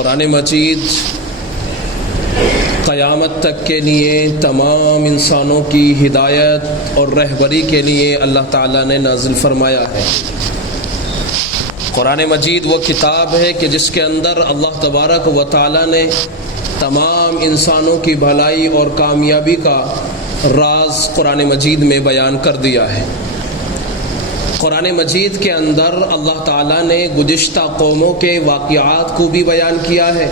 قرآن مجید قیامت تک کے لیے تمام انسانوں کی ہدایت اور رہبری کے لیے اللہ تعالیٰ نے نازل فرمایا ہے۔ قرآن مجید وہ کتاب ہے کہ جس کے اندر اللہ تبارک و تعالیٰ نے تمام انسانوں کی بھلائی اور کامیابی کا راز قرآن مجید میں بیان کر دیا ہے۔ قرآن مجید کے اندر اللہ تعالیٰ نے گزشتہ قوموں کے واقعات کو بھی بیان کیا ہے،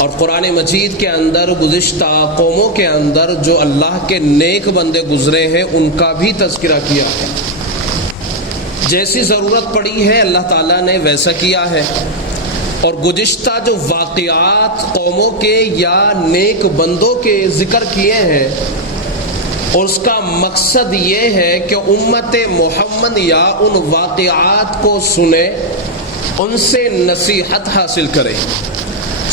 اور قرآن مجید کے اندر گزشتہ قوموں کے اندر جو اللہ کے نیک بندے گزرے ہیں ان کا بھی تذکرہ کیا ہے۔ جیسی ضرورت پڑی ہے اللہ تعالیٰ نے ویسا کیا ہے، اور گزشتہ جو واقعات قوموں کے یا نیک بندوں کے ذکر کیے ہیں، اور اس کا مقصد یہ ہے کہ امت محمد یا ان واقعات کو سنے، ان سے نصیحت حاصل کرے۔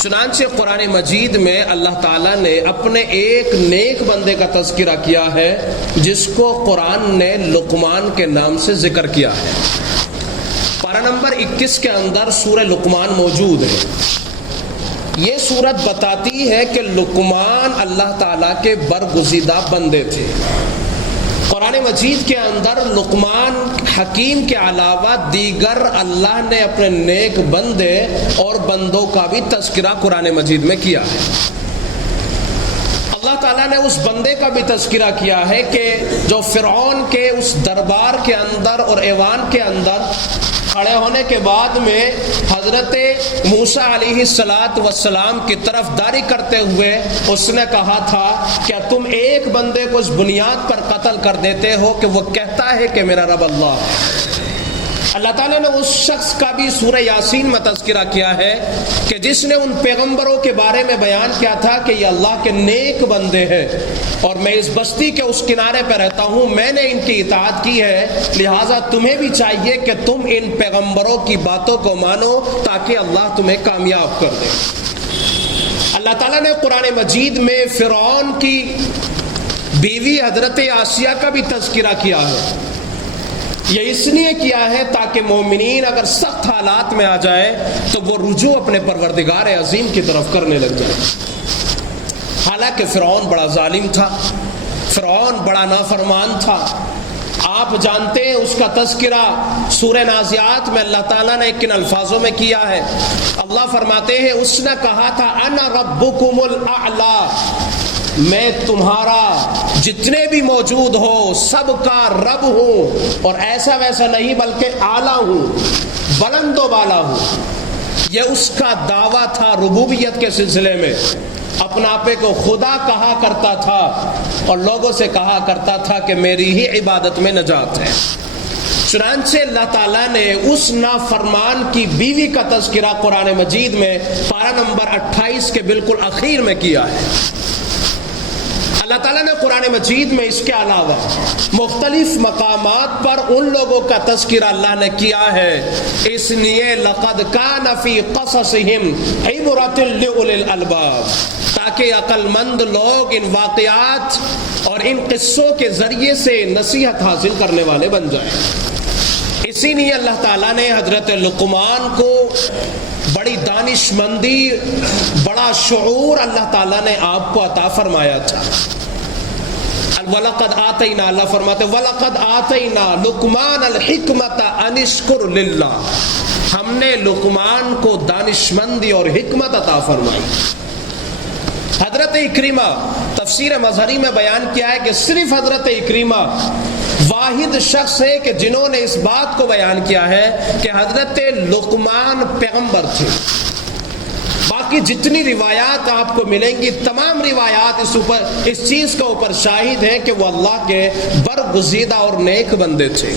چنانچہ قرآن مجید میں اللہ تعالیٰ نے اپنے ایک نیک بندے کا تذکرہ کیا ہے جس کو قرآن نے لقمان کے نام سے ذکر کیا ہے۔ پارہ نمبر 21 کے اندر سورہ لقمان موجود ہے۔ یہ سورت بتاتی ہے کہ لقمان اللہ تعالیٰ کے برگزیدہ بندے تھے۔ قرآن مجید کے اندر لقمان حکیم کے علاوہ دیگر اللہ نے اپنے نیک بندے اور بندوں کا بھی تذکرہ قرآن مجید میں کیا ہے۔ اللہ تعالیٰ نے اس بندے کا بھی تذکرہ کیا ہے کہ جو فرعون کے اس دربار کے اندر اور ایوان کے اندر کھڑے ہونے کے بعد میں حضرت موسیٰ علیہ السلام کی طرف داری کرتے ہوئے اس نے کہا تھا کیا تم ایک بندے کو اس بنیاد پر قتل کر دیتے ہو کہ وہ کہتا ہے کہ میرا رب اللہ ہے۔ اللہ تعالیٰ نے اس شخص کا بھی سورہ یاسین میں تذکرہ کیا ہے کہ جس نے ان پیغمبروں کے بارے میں بیان کیا تھا کہ یہ اللہ کے نیک بندے ہیں، اور میں اس بستی کے اس کنارے پہ رہتا ہوں، میں نے ان کی اطاعت کی ہے، لہٰذا تمہیں بھی چاہیے کہ تم ان پیغمبروں کی باتوں کو مانو تاکہ اللہ تمہیں کامیاب کر دے۔ اللہ تعالیٰ نے قرآن مجید میں فرعون کی بیوی حضرت آسیہ کا بھی تذکرہ کیا ہے۔ یہ اس لیے کیا ہے تاکہ مومنین اگر سخت حالات میں آ جائے تو وہ رجوع اپنے پروردگار عظیم کی طرف کرنے لگ جائے۔ حالانکہ فرعون بڑا ظالم تھا، فرعون بڑا نافرمان تھا۔ آپ جانتے ہیں اس کا تذکرہ سورہ نازعات میں اللہ تعالیٰ نے کن الفاظوں میں کیا ہے۔ اللہ فرماتے ہیں اس نے کہا تھا انا ربکم الاعلی، میں تمہارا جتنے بھی موجود ہو سب کا رب ہوں، اور ایسا ویسا نہیں بلکہ اعلیٰ ہوں، بلند و بالا ہوں۔ یہ اس کا دعویٰ تھا ربوبیت کے سلسلے میں۔ اپنا آپے کو خدا کہا کرتا تھا اور لوگوں سے کہا کرتا تھا کہ میری ہی عبادت میں نجات ہے۔ چنانچہ اللہ تعالیٰ نے اس نافرمان کی بیوی کا تذکرہ قرآن مجید میں پارہ نمبر 28 کے بالکل اخیر میں کیا ہے۔ اللہ تعالیٰ نے قرآن مجید میں اس کے علاوہ مختلف مقامات پر ان لوگوں کا تذکرہ اللہ نے کیا ہے، اس لیے لقد کان فی قصصہم عبرۃ لأولی الالباب، تاکہ عقل مند لوگ ان واقعات اور ان قصوں کے ذریعے سے نصیحت حاصل کرنے والے بن جائیں۔ اسی لیے اللہ تعالیٰ نے حضرت لقمان کو بڑی دانش مندی، بڑا شعور اللہ تعالیٰ نے آپ کو عطا فرمایا تھا۔ وَلَقَدْ آتَيْنَا، اللہ فرماتے وَلَقَدْ آتَيْنَا لُقْمَانَ الْحِكْمَةَ أَنِ اشْكُرْ لِلَّهِ، ہم نے لقمان کو دانشمندی اور حکمت عطا فرمائی۔ حضرت اکرمہ تفسیر مظہری میں بیان کیا ہے کہ صرف حضرت اکرمہ واحد شخص ہے کہ جنہوں نے اس بات کو بیان کیا ہے کہ حضرت لقمان پیغمبر تھے۔ باقی جتنی روایات آپ کو ملیں گی تمام روایات اس چیز کے اوپر شاہد ہیں کہ وہ اللہ کے برگزیدہ اور نیک بندے تھے۔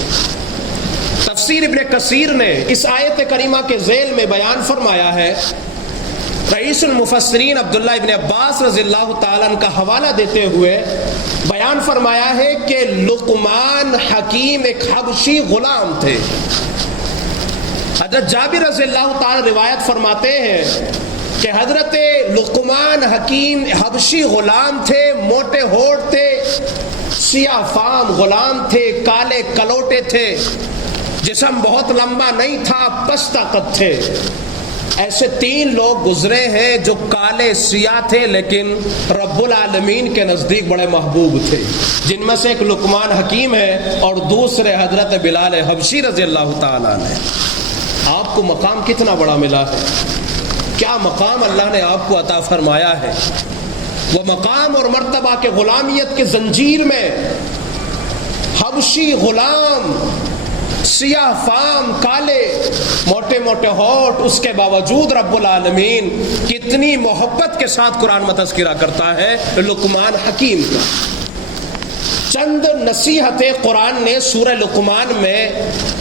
تفسیر ابن کثیر نے اس آیت کریمہ کے ذیل میں بیان فرمایا ہے، رئیس المفسرین عبداللہ ابن عباس رضی اللہ تعالیٰ عنہ کا حوالہ دیتے ہوئے بیان فرمایا ہے کہ لقمان حکیم ایک حبشی غلام تھے۔ حضرت جابر رضی اللہ تعالیٰ روایت فرماتے ہیں کہ حضرت لقمان حکیم حبشی غلام تھے، موٹے ہونٹ تھے، سیاہ فام غلام تھے، کالے کلوٹے تھے، جسم بہت لمبا نہیں تھا، پستہ قد تھے۔ ایسے 3 لوگ گزرے ہیں جو کالے سیاہ تھے لیکن رب العالمین کے نزدیک بڑے محبوب تھے، جن میں سے ایک لقمان حکیم ہے اور دوسرے حضرت بلال حبشی رضی اللہ تعالیٰ عنہ۔ آپ کو مقام کتنا بڑا ملا ہے، کیا مقام اللہ نے آپ کو عطا فرمایا ہے، وہ مقام اور مرتبہ کے غلامیت کے زنجیر میں حبشی غلام، سیاہ فام، کالے، موٹے موٹے ہونٹ، اس کے باوجود رب العالمین کتنی محبت کے ساتھ قرآن میں تذکرہ کرتا ہے لقمان حکیم کا۔ چند نصیحتیں قرآن نے سورہ لقمان میں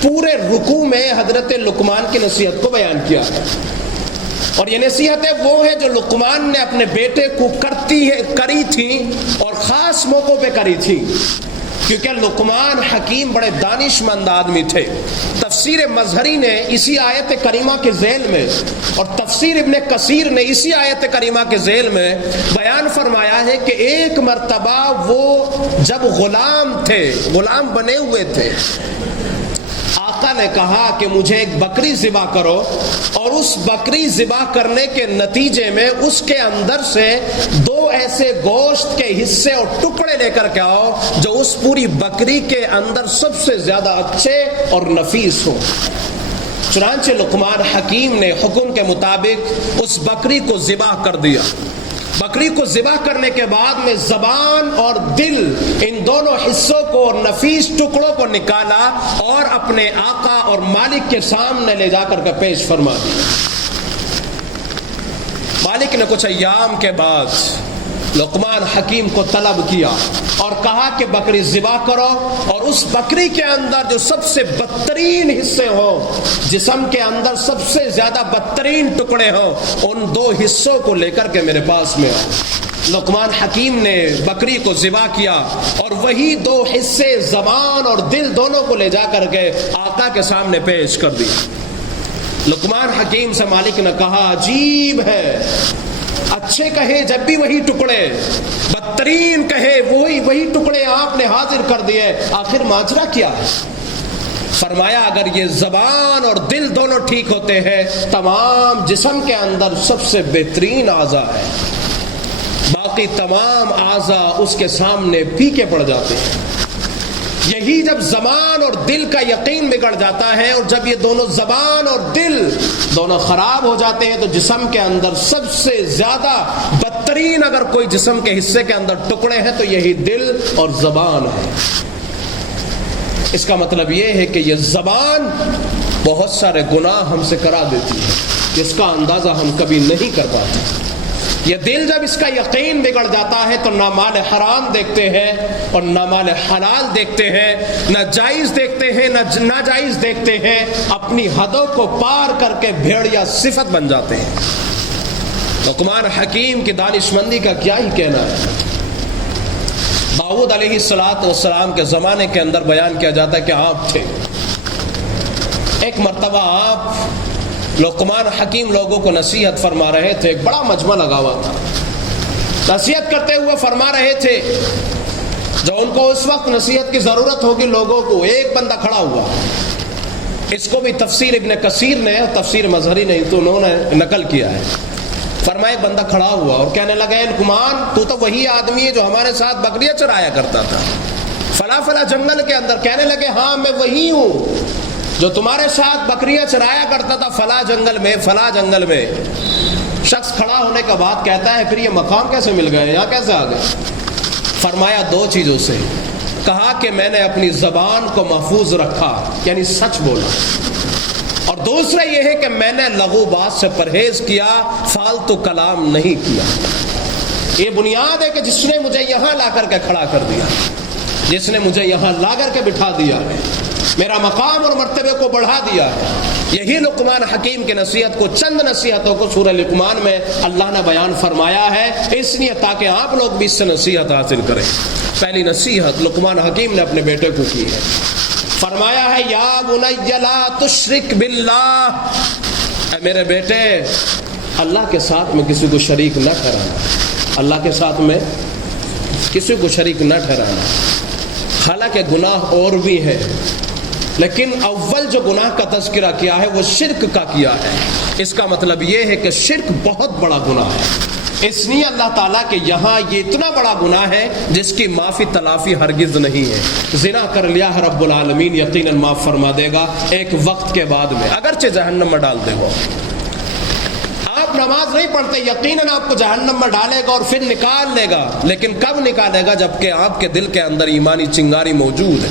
پورے رکوع میں حضرت لقمان کی نصیحت کو بیان کیا ہے، اور یہ نصیحتیں وہ ہیں جو لقمان نے اپنے بیٹے کو کری تھیں اور خاص موقعوں پہ کری تھی، کیونکہ لقمان حکیم بڑے دانش مند آدمی تھے۔ تفسیر مظہری نے اسی آیت کریمہ کے ذیل میں اور تفسیر ابن کثیر نے اسی آیت کریمہ کے ذیل میں بیان فرمایا ہے کہ ایک مرتبہ وہ جب غلام تھے، غلام بنے ہوئے تھے، آقا نے کہا کہ مجھے ایک بکری ذبح کرو، اور اس بکری ذبح کرنے کے نتیجے میں اس کے اندر سے 2 ایسے گوشت کے حصے اور ٹکڑے لے کر کے آؤ جو اس پوری بکری کے اندر سب سے زیادہ اچھے اور نفیس ہو۔ چنانچہ لقمان حکیم نے حکم کے مطابق اس بکری کو ذبح کر دیا۔ بکری کو ذبح کرنے کے بعد میں زبان اور دل، ان دونوں حصوں کو اور نفیس ٹکڑوں کو نکالا اور اپنے آقا اور مالک کے سامنے لے جا کر کے پیش فرما دیا۔ مالک نے کچھ ایام کے بعد لقمان حکیم کو طلب کیا اور کہا کہ بکری ذبح کرو، اور اس بکری کے اندر جو سب سے بدترین حصے ہوں، جسم کے اندر سب سے زیادہ بدترین ٹکڑے ہوں، ان 2 حصوں کو لے کر کے میرے پاس میں آؤ۔ لقمان حکیم نے بکری کو ذبح کیا اور وہی 2 حصے زبان اور دل دونوں کو لے جا کر کے آقا کے سامنے پیش کر دی۔ لقمان حکیم سے مالک نے کہا عجیب ہے، اچھے کہے جب بھی وہی ٹکڑے، بدترین کہے وہی ٹکڑے آپ نے حاضر کر دیے، آخر ماجرا کیا ہے؟ فرمایا اگر یہ زبان اور دل دونوں ٹھیک ہوتے ہیں، تمام جسم کے اندر سب سے بہترین اعضاء ہے، باقی تمام اعضاء اس کے سامنے پھیکے پڑ جاتے ہیں۔ یہی جب زبان اور دل کا یقین بگڑ جاتا ہے، اور جب یہ دونوں زبان اور دل دونوں خراب ہو جاتے ہیں، تو جسم کے اندر سب سے زیادہ بدترین اگر کوئی جسم کے حصے کے اندر ٹکڑے ہیں تو یہی دل اور زبان ہے۔ اس کا مطلب یہ ہے کہ یہ زبان بہت سارے گناہ ہم سے کرا دیتی ہے، جس کا اندازہ ہم کبھی نہیں کر پاتے۔ یہ دل جب اس کا یقین بگڑ جاتا ہے تو نہ مال حرام دیکھتے ہیں اور نہ مال حلال دیکھتے ہیں، نہ جائز دیکھتے ہیں نہ ناجائز دیکھتے ہیں، اپنی حدوں کو پار کر کے بھیڑیا صفت بن جاتے ہیں۔ لقمان حکیم کی دانشمندی کا کیا ہی کہنا ہے۔ داؤد علیہ السلام کے زمانے کے اندر بیان کیا جاتا ہے کہ آپ تھے، ایک مرتبہ آپ لقمان حکیم لوگوں کو نصیحت فرما رہے تھے، ایک بڑا مجمع لگا ہوا تھا، نصیحت کرتے ہوئے فرما رہے تھے، جو ان کو اس وقت نصیحت کی ضرورت ہوگی لوگوں کو، ایک بندہ کھڑا ہوا، اس کو بھی تفسیر ابن کثیر نے اور تفسیر مظہری نے تو انہوں نے نقل کیا ہے۔ فرمائے بندہ کھڑا ہوا اور کہنے لگا اے لقمان، تو وہی آدمی ہے جو ہمارے ساتھ بکریاں چرایا کرتا تھا فلاں فلاں جنگل کے اندر؟ کہنے لگے ہاں میں وہی ہوں جو تمہارے ساتھ بکریاں چرایا کرتا تھا فلاں جنگل میں فلاں جنگل میں۔ شخص کھڑا ہونے کا بعد کہتا ہے پھر یہ مقام کیسے مل گئے، یہاں کیسے آ گئے؟ فرمایا 2 چیزوں سے، کہا کہ میں نے اپنی زبان کو محفوظ رکھا، یعنی سچ بولا، اور دوسرا یہ ہے کہ میں نے لغو بات سے پرہیز کیا، فالتو کلام نہیں کیا۔ یہ بنیاد ہے کہ جس نے مجھے یہاں لا کر کے کھڑا کر دیا، جس نے مجھے یہاں لا کر کے بٹھا دیا ہے، میرا مقام اور مرتبے کو بڑھا دیا ہے، یہی لقمان حکیم کی نصیحت کو، چند نصیحتوں کو سورہ لقمان میں اللہ نے بیان فرمایا ہے، اس لیے تاکہ آپ لوگ بھی اس سے نصیحت حاصل کریں۔ پہلی نصیحت لقمان حکیم نے اپنے بیٹے کو کی ہے، فرمایا ہے یا بنی لا تشرک باللہ، اے میرے بیٹے اللہ کے ساتھ میں کسی کو شریک نہ ٹھہرانا، اللہ کے ساتھ میں کسی کو شریک نہ ٹھہرانا۔ حالانکہ گناہ اور بھی ہے، لیکن اول جو گناہ کا تذکرہ کیا ہے وہ شرک کا کیا ہے. اس کا مطلب یہ ہے کہ شرک بہت بڑا گناہ ہے. اس لیے اللہ تعالیٰ کے یہاں یہ اتنا بڑا گناہ ہے جس کی معافی تلافی ہرگز نہیں ہے. زنا کر لیا ہے رب العالمین یقیناً معاف فرما دے گا ایک وقت کے بعد میں، اگرچہ جہنم میں ڈال دے گا. آپ نماز نہیں پڑھتے، یقیناً آپ کو جہنم میں ڈالے گا اور پھر نکال لے گا، لیکن کب نکالے گا؟ جبکہ آپ کے دل کے اندر ایمانی چنگاری موجود ہے.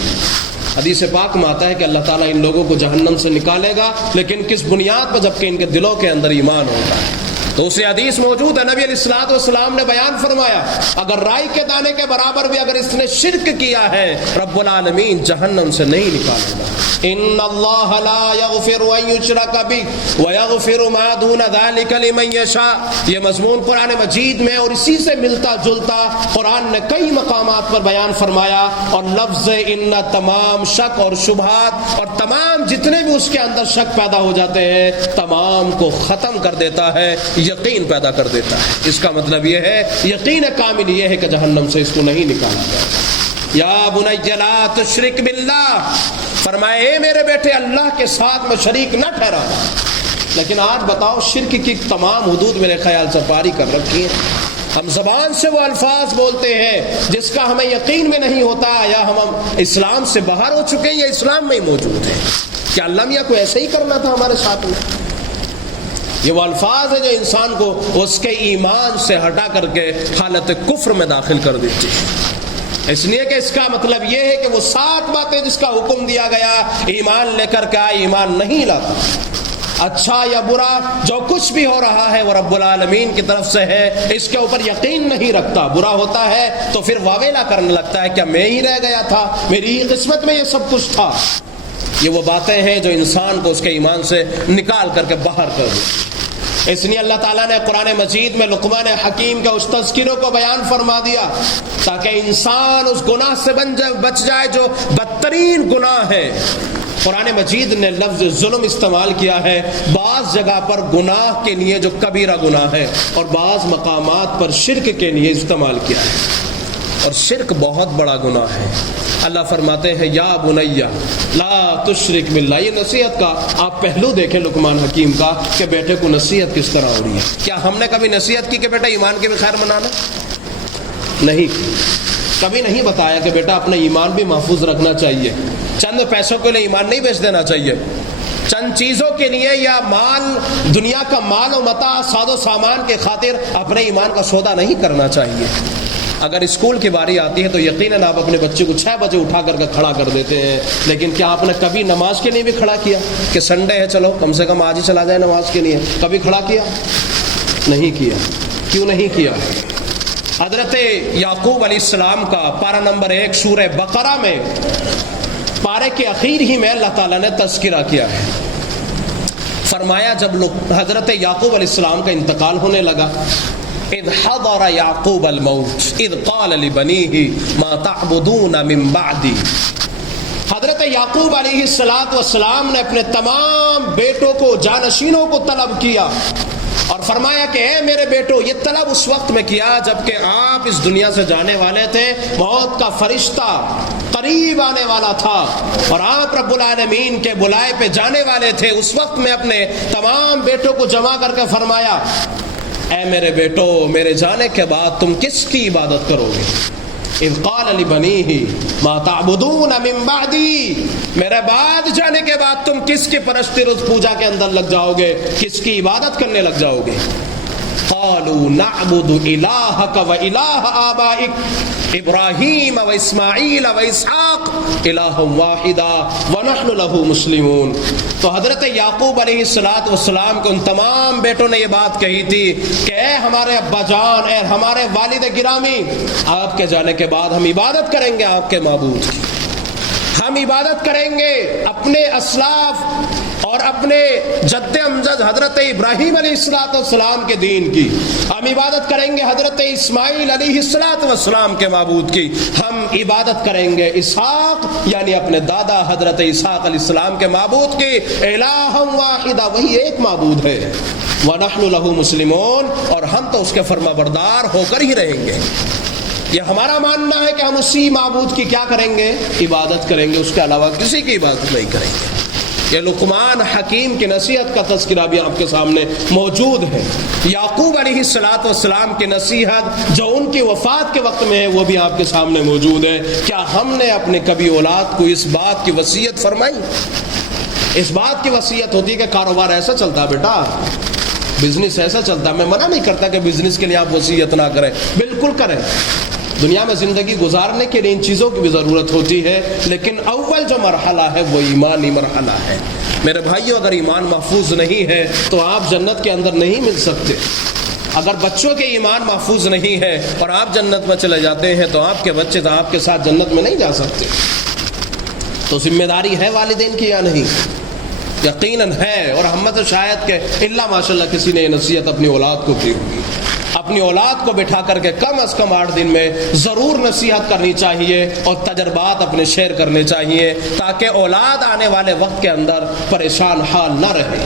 حدیث پاک میں آتا ہے کہ اللہ تعالیٰ ان لوگوں کو جہنم سے نکالے گا، لیکن کس بنیاد پر؟ جبکہ ان کے دلوں کے اندر ایمان ہوتا ہے. تو اسے حدیث موجود ہے، نبی علیہ الصلوۃ والسلام نے بیان فرمایا اگر رائی کے دانے کے برابر بھی اگر اس نے شرک کیا ہے رب العالمین جہنم سے نہیں نکالے گا. ان اللہ لا یغفر ان یشرک بہ ویغفر ما دون ذلک لمن یشاء. یہ مضمون قرآن مجید میں اور اسی سے ملتا جلتا قرآن نے کئی مقامات پر بیان فرمایا، اور لفظ ان تمام شک اور شبہات اور تمام جتنے بھی اس کے اندر شک پیدا ہو جاتے ہیں تمام کو ختم کر دیتا ہے، یقین پیدا کر دیتا ہے. اس کا مطلب یہ ہے یقین کامل یہ ہے کہ جہنم سے اس کو نہیں نکالا جائے گا. یا بنی لا تشرک باللہ، فرمائے اے میرے بیٹے اللہ کے ساتھ میں شریک نہ ٹھہرا. لیکن آج بتاؤ شرک کی تمام حدود میرے خیال سے پاری کر رکھی ہے. ہم زبان سے وہ الفاظ بولتے ہیں جس کا ہمیں یقین میں نہیں ہوتا یا ہم اسلام سے باہر ہو چکے ہیں یا اسلام میں ہی موجود ہیں. کیا اللہ میاں کو ایسے ہی کرنا تھا ہمارے ساتھ میں؟ یہ وہ الفاظ ہے جو انسان کو اس کے ایمان سے ہٹا کر کے حالت کفر میں داخل کر دیتی ہے. اس لیے کہ اس کا مطلب یہ ہے کہ وہ 7 باتیں جس کا حکم دیا گیا ایمان لے کر کے ایمان نہیں لاتا. اچھا یا برا جو کچھ بھی ہو رہا ہے وہ رب العالمین کی طرف سے ہے، اس کے اوپر یقین نہیں رکھتا. برا ہوتا ہے تو پھر واویلا کرنے لگتا ہے کیا میں ہی رہ گیا تھا، میری ہی قسمت میں یہ سب کچھ تھا. یہ وہ باتیں ہیں جو انسان کو اس کے ایمان سے نکال کر کے باہر کر دے. اس لیے اللہ تعالیٰ نے قرآن مجید میں لقمان حکیم کے اس تذکروں کو بیان فرما دیا تاکہ انسان اس گناہ سے بچ جائے جو بدترین گناہ ہے. قرآن مجید نے لفظ ظلم استعمال کیا ہے بعض جگہ پر گناہ کے لیے جو کبیرہ گناہ ہے، اور بعض مقامات پر شرک کے لیے استعمال کیا ہے، اور شرک بہت بڑا گناہ ہے. اللہ فرماتے ہیں یا بنیا لا تشرک باللہ. یہ نصیحت کا آپ پہلو دیکھیں لقمان حکیم کا کہ بیٹے کو نصیحت کس طرح ہو رہی ہے. کیا ہم نے کبھی نصیحت کی کہ بیٹا ایمان کے بھی خیر منانا؟ نہیں کی. کبھی نہیں بتایا کہ بیٹا اپنا ایمان بھی محفوظ رکھنا چاہیے. چند پیسوں کے لیے ایمان نہیں بیچ دینا چاہیے. چند چیزوں کے لیے یا مال، دنیا کا مال و متاع، ساز و سامان کے خاطر اپنے ایمان کا سودا نہیں کرنا چاہیے. اگر اسکول کی باری آتی ہے تو یقیناً آپ اپنے بچے کو 6 بجے اٹھا کر کے کھڑا کر دیتے ہیں، لیکن کیا آپ نے کبھی نماز کے لیے بھی کھڑا کیا کہ سنڈے ہے چلو کم سے کم آج ہی چلا جائے نماز کے لیے؟ کبھی کھڑا کیا؟ نہیں کیا. کیوں نہیں کیا؟ حضرت یعقوب علیہ السلام کا پارہ نمبر 1 سورہ بقرہ میں پارے کے اخیر ہی میں اللہ تعالیٰ نے تذکرہ کیا ہے. فرمایا جب حضرت یعقوب علیہ السلام کا انتقال ہونے لگا، اذ حضر یعقوب الموت اذ قال لبنیہ ما تعبدون من بعدی. حضرت یعقوب علیہ السلام نے اپنے تمام بیٹوں کو، جانشینوں کو طلب کیا اور فرمایا کہ اے میرے بیٹو، یہ طلب اس وقت میں کیا جبکہ آپ اس دنیا سے جانے والے تھے، موت کا فرشتہ قریب آنے والا تھا اور آپ رب العالمین کے بلائے پہ جانے والے تھے. اس وقت میں اپنے تمام بیٹوں کو جمع کر کے فرمایا اے میرے بیٹو، میرے جانے کے بعد تم کس کی عبادت کرو گے؟ اذ قال لبنیہ ما تعبدون من بعدی. میرے بعد جانے کے بعد تم کس کی پرستی روز پوجا کے اندر لگ جاؤ گے، کس کی عبادت کرنے لگ جاؤ گے؟ قالوا نعبد الہک و الہ آبائک ابراہیم و اسماعیل و اسحاق الہ واحدا ونحن لہ مسلمون. تو حضرت یعقوب علیہ السلام کو ان تمام بیٹوں نے یہ بات کہی تھی کہ اے ہمارے ابا جان، اے ہمارے والد گرامی، آپ کے جانے کے بعد ہم عبادت کریں گے آپ کے معبود کی. ہم عبادت کریں گے اپنے اسلاف اور اپنے جد امجد حضرت ابراہیم علیہ السلام کے دین کی. ہم عبادت کریں گے حضرت اسماعیل علیہ السلام کے معبود کی. ہم عبادت کریں گے اسحاق یعنی اپنے دادا حضرت اسحاق علیہ السلام کے معبود کی. الہ واحدہ، وہی ایک معبود ہے. وَنَحْنُ لَهُ مُسْلِمُونَ، اور ہم تو اس کے فرما بردار ہو کر ہی رہیں گے. یہ ہمارا ماننا ہے کہ ہم اسی معبود کی کیا کریں گے؟ عبادت کریں گے، اس کے علاوہ کسی کی عبادت نہیں کریں گے۔ یہ لقمان حکیم کی نصیحت کا تذکرہ بھی آپ کے سامنے موجود ہے۔ یعقوب علیہ السلام کی نصیحت جو ان کی وفات کے وقت میں ہے وہ بھی آپ کے سامنے موجود ہے۔ کیا ہم نے اپنے کبھی اولاد کو اس بات کی وصیت فرمائی؟ اس بات کی وصیت ہوتی ہے کہ کاروبار ایسا چلتا بیٹا، بزنس ایسا چلتا۔ میں منع نہیں کرتا کہ بزنس کے لیے آپ وصیت نہ کریں، بالکل کریں، دنیا میں زندگی گزارنے کے لیے ان چیزوں کی بھی ضرورت ہوتی ہے، لیکن اول جو مرحلہ ہے وہ ایمانی مرحلہ ہے۔ میرے بھائیو، اگر ایمان محفوظ نہیں ہے تو آپ جنت کے اندر نہیں مل سکتے۔ اگر بچوں کے ایمان محفوظ نہیں ہے اور آپ جنت میں چلے جاتے ہیں تو آپ کے بچے تو آپ کے ساتھ جنت میں نہیں جا سکتے۔ تو ذمہ داری ہے والدین کی یا نہیں؟ یقیناً ہے، اور ہم تو شاید کہ الا ماشاءاللہ کسی نے یہ نصیحت اپنی اولاد کو کی ہوگی۔ اپنی اولاد کو بٹھا کر کے کم از کم 8 دن میں ضرور نصیحت کرنی چاہیے اور تجربات اپنے شیئر کرنے چاہیے، تاکہ اولاد آنے والے وقت کے اندر پریشان حال نہ رہے،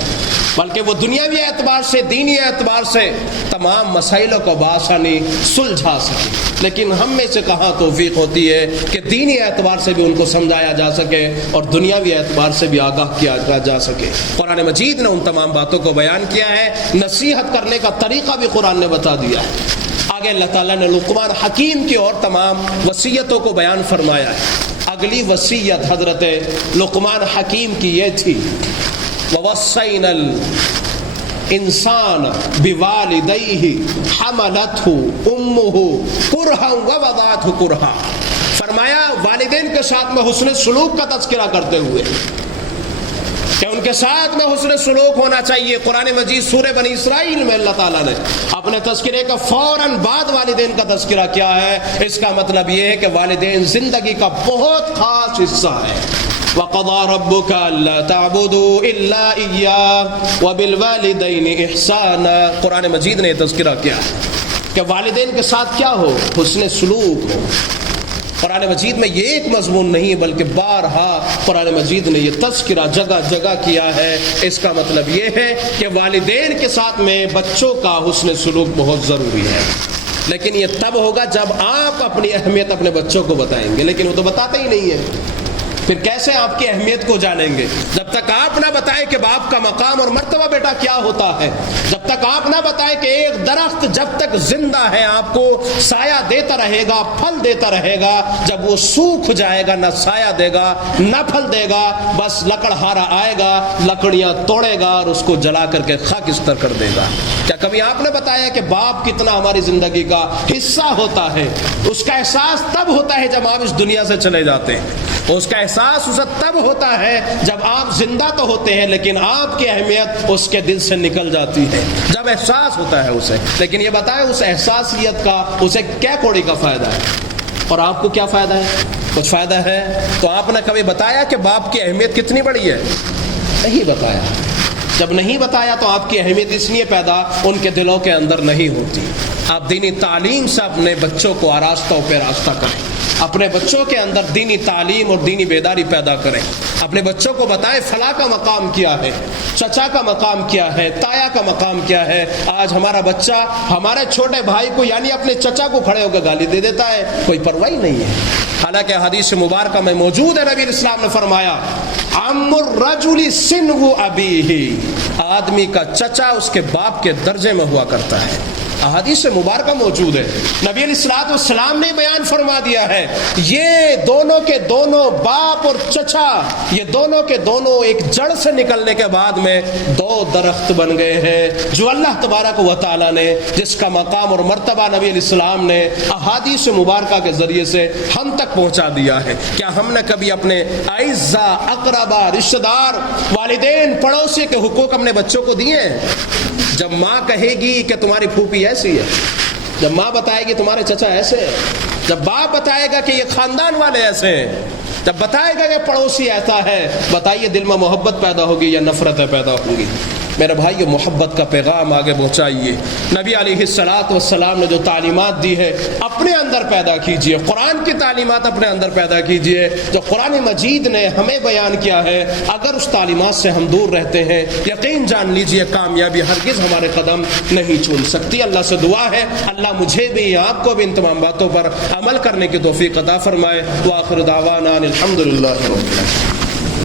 بلکہ وہ دنیاوی اعتبار سے، دینی اعتبار سے تمام مسائلوں کو بآسانی سلجھا سکے۔ لیکن ہم میں سے کہاں توفیق ہوتی ہے کہ دینی اعتبار سے بھی ان کو سمجھایا جا سکے اور دنیاوی اعتبار سے بھی آگاہ کیا جا سکے۔ قرآن مجید نے ان تمام باتوں کو بیان کیا ہے، نصیحت کرنے کا طریقہ بھی قرآن نے بتا دیا ہے۔ آگے اللہ تعالیٰ نے لقمان حکیم کی اور تمام وصیتوں کو بیان فرمایا ہے۔ اگلی وصیت حضرت لقمان حکیم کی یہ تھی، وَوَصَّيْنَا الْإِنسَانَ بِوَالِدَيْهِ حَمَلَتْهُ أُمُّهُ كُرْهًا وَوَضَعَتْهُ كُرْهًا، فرمایا والدین کے ساتھ میں حسن سلوک کا تذکرہ کرتے ہوئے کہ ان کے ساتھ میں حسن سلوک ہونا چاہیے۔ قرآن مجید سورہ بنی اسرائیل میں اللہ تعالیٰ نے اپنے تذکرے کا فوراً بعد والدین کا تذکرہ کیا ہے۔ اس کا مطلب یہ ہے کہ والدین زندگی کا بہت خاص حصہ ہے۔ وَقَضَىٰ رَبُّكَ أَلَّا تَعْبُدُوا إِلَّا إِيَّاهُ وَبِالْوَالِدَيْنِ إِحْسَانًا، قرآن مجید نے یہ تذکرہ کیا ہے کہ والدین کے ساتھ کیا ہو؟ حسن سلوک ہو۔ قرآن مجید میں یہ ایک مضمون نہیں بلکہ بارہا قرآن مجید نے یہ تذکرہ جگہ جگہ کیا ہے۔ اس کا مطلب یہ ہے کہ والدین کے ساتھ میں بچوں کا حسن سلوک بہت ضروری ہے، لیکن یہ تب ہوگا جب آپ اپنی اہمیت اپنے بچوں کو بتائیں گے، لیکن وہ تو بتاتے ہی نہیں ہے۔ پھر کیسے آپ کی اہمیت کو جانیں گے؟ جب تک آپ نہ بتائیں کہ باپ کا مقام اور مرتبہ بیٹا کیا ہوتا ہے، جب تک آپ نہ بتائیں کہ ایک درخت جب تک زندہ ہے آپ کو سایہ دیتا رہے گا، پھل دیتا رہے گا، جب وہ سوکھ جائے گا نہ سایہ دے گا نہ پھل دے گا، بس لکڑہارا آئے گا، لکڑیاں توڑے گا اور اس کو جلا کر کے خاکستر کر دے گا۔ کیا کبھی آپ نے بتایا کہ باپ کتنا ہماری زندگی کا حصہ ہوتا ہے؟ اس کا احساس تب ہوتا ہے جب آپ اس دنیا سے چلے جاتے ہیں، اس کا احساس اسے تب ہوتا ہے جب آپ زندہ تو ہوتے ہیں لیکن آپ کی اہمیت اس کے دل سے نکل جاتی ہے، جب احساس ہوتا ہے اسے۔ لیکن یہ بتائیں اس احساسیت کا اسے کیا کوڑی کا فائدہ ہے؟ اور آپ کو کیا فائدہ ہے؟ کچھ فائدہ ہے؟ تو آپ نے کبھی بتایا کہ باپ کی اہمیت کتنی بڑی ہے؟ نہیں بتایا۔ جب نہیں بتایا تو آپ کی اہمیت اس لیے پیدا ان کے دلوں کے اندر نہیں ہوتی۔ آپ دینی تعلیم سے اپنے بچوں کو آراستہ و پیراستہ کریں، اپنے بچوں کے اندر دینی تعلیم اور دینی بیداری پیدا کریں، اپنے بچوں کو بتائیں فلاں کا مقام کیا ہے، چچا کا مقام کیا ہے، تایا کا مقام کیا ہے۔ آج ہمارا بچہ ہمارے چھوٹے بھائی کو یعنی اپنے چچا کو کھڑے ہو کے گالی دے دیتا ہے، کوئی پرواہ نہیں ہے، حالانکہ حدیث مبارکہ میں موجود ہے، نبی اسلام نے فرمایا عم الرجل سنو ابیہ، آدمی کا چچا اس کے باپ کے درجے میں ہوا کرتا ہے۔ احادیث مبارکہ موجود ہے، نبی علیہ الصلوۃ والسلام نے بیان فرما دیا ہے، یہ دونوں کے دونوں باپ اور چچا، یہ دونوں کے دونوں ایک جڑ سے نکلنے کے بعد میں 2 درخت بن گئے ہیں، جو اللہ تبارک و تعالیٰ نے جس کا مقام اور مرتبہ نبی علیہ السلام نے احادیث مبارکہ کے ذریعے سے ہم تک پہنچا دیا ہے۔ کیا ہم نے کبھی اپنے اعزا، اقربا، رشتہ دار، والدین، پڑوسی کے حقوق اپنے بچوں کو دیے ہیں؟ جب ماں کہے گی کہ تمہاری پھوپھی ایسی ہے، جب ماں بتائے گی تمہارے چچا ایسے ہیں، جب باپ بتائے گا کہ یہ خاندان والے ایسے ہیں، جب بتائے گا کہ پڑوسی ایسا ہے، بتائیے دل میں محبت پیدا ہوگی یا نفرتیں پیدا ہوں گی؟ میرے بھائیو محبت کا پیغام آگے پہنچائیے. نبی علیہ الصلوۃ والسلام نے جو تعلیمات دی ہے اپنے اندر پیدا کیجئے. قرآن کی تعلیمات اپنے اندر پیدا کیجئے جو قرآن مجید نے ہمیں بیان کیا ہے. اگر اس تعلیمات سے ہم دور رہتے ہیں یقین جان لیجئے کامیابی ہرگز ہمارے قدم نہیں چوم سکتی. اللہ سے دعا ہے اللہ مجھے بھی آپ کو بھی ان تمام باتوں پر عمل کرنے کی توفیق عطا فرمائے. وآخر دعوانا الحمدللہ رب العالمین.